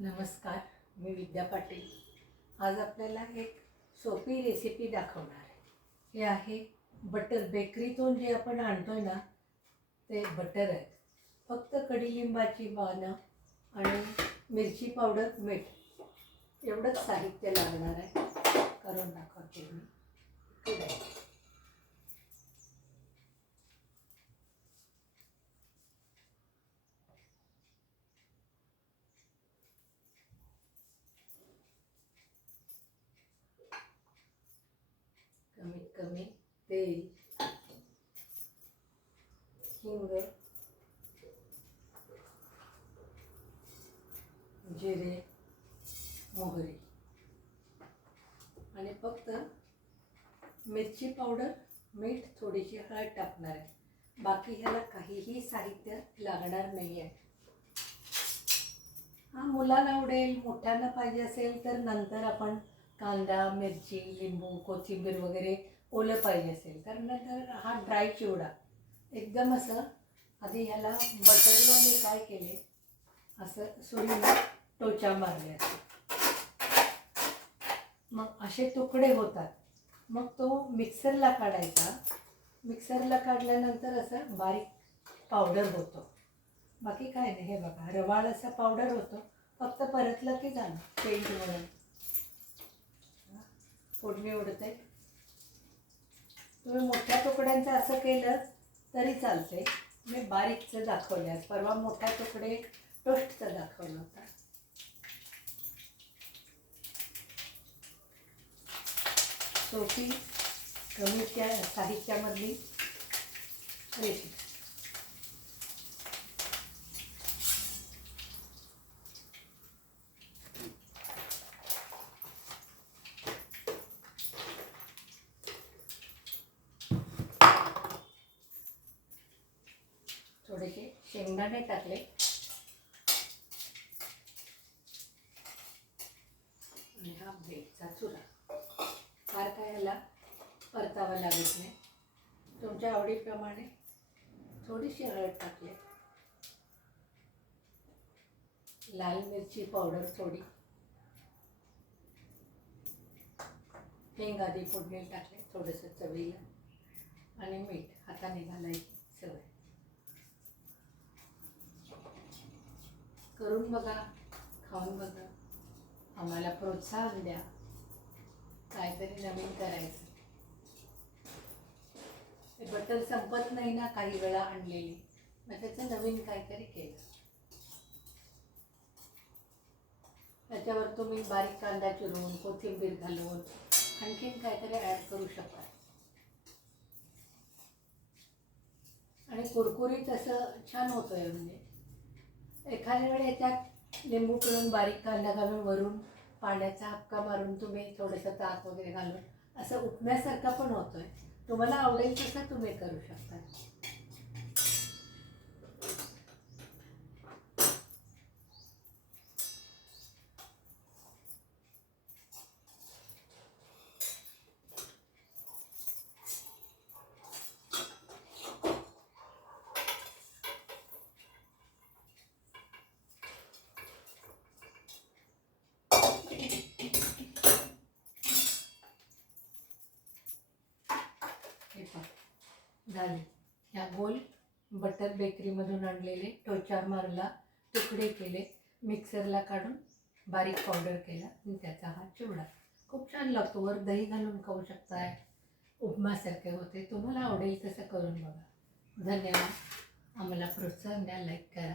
नमस्कार, मी विद्या पाटील. आज आपल्याला एक सोपी रेसिपी दाखवणार आहे. हे आहे बटर. बेकरीतून जे आपण आणतोय ना ते बटर आहे. फक्त कडीलिंबाची पानं आणि मिरची पावडर, मीठ एवढंच साहित्य लागणार आहे. करून दाखवते मी. ठीक आहे. कमीत कमी तेल, हिंग, जिरे, मोहरी आणि फक्त मिरची पावडर, मीठ, थोडीशी हळद टाकणार आहे. बाकी ह्याला काहीही साहित्य लागणार नाही आहे. हा मुलांना आवडेल. मोठ्यांना पाहिजे असेल तर नंतर आपण कांदा, मिरची, लिंबू, कोथिंबीर वगैरे ओलं पाहिजे असेल तर नंतर हा ड्राय चिवडा एकदम असं. आधी ह्याला बटरला मी काय केले, असं सुरीने टोचा मारले असे. मग असे तुकडे होतात. मग तो मिक्सरला काढायचा. मिक्सरला काढल्यानंतर असं बारीक पावडर होतो. बाकी काय नाही. हे बघा, रवाळ असा पावडर होतो. फक्त परतलं की झालं. पेंट म्हणून फोडणी उडते. तुम्ही मोठ्या तुकड्यांचं असं केलं तरी चालते. मी बारीकचं दाखवलं आहे. परवा मोठ्या तुकडे टोस्टचं दाखवलं होतं. सोपी, कमी साहित्यामधली रेसिपी. थोडेसे शेंगदाणे टाकले आणि हा ब्रेडचा चुरा. फार काय ह्याला परतावा लागत नाही. तुमच्या आवडीप्रमाणे थोडीशी हळद टाकले, लाल मिरची पावडर थोडी, हिंग आधी फोडणी टाकले थोडंसं चवीला, आणि मीठ हाताने घालायची सवय. करून बघा, खाऊन बघा, आम्हाला प्रोत्साहन द्या. काहीतरी नवीन करायचं. ते बटर संपत नाही ना काही वेळा आणलेली, मग त्याचं नवीन काहीतरी केलं. त्याच्यावर तुम्ही बारीक कांदा चिरून, कोथिंबीर घालून आणखीन काहीतरी ॲड करू शकता. आणि कुरकुरीत असं छान होतं आहे. म्हणजे एखाद्या वेळी याच्यात लिंबू पिळून, बारीक कांदा घालून, वरून पाण्याचा हक्का मारून तुम्ही थोडंसं ताक वगैरे घालून असं उपण्यासारखा पण होतो आहे. तुम्हाला आवडेल तसं तुम्ही करू शकता. झाले. ह्या गोल बटर बेकरीमधून आणलेले टोचा मारला, तुकडे केले, मिक्सरला काढून बारीक पावडर केला आणि त्याचा हा चिवडा खूप छान लागतो. वर दही घालून खाऊ शकताय. उपमासारखे होते. तुम्हाला आवडेल तसं करून बघा. धन्यवाद. आम्हाला प्रोत्साहन द्या. लाईक करा.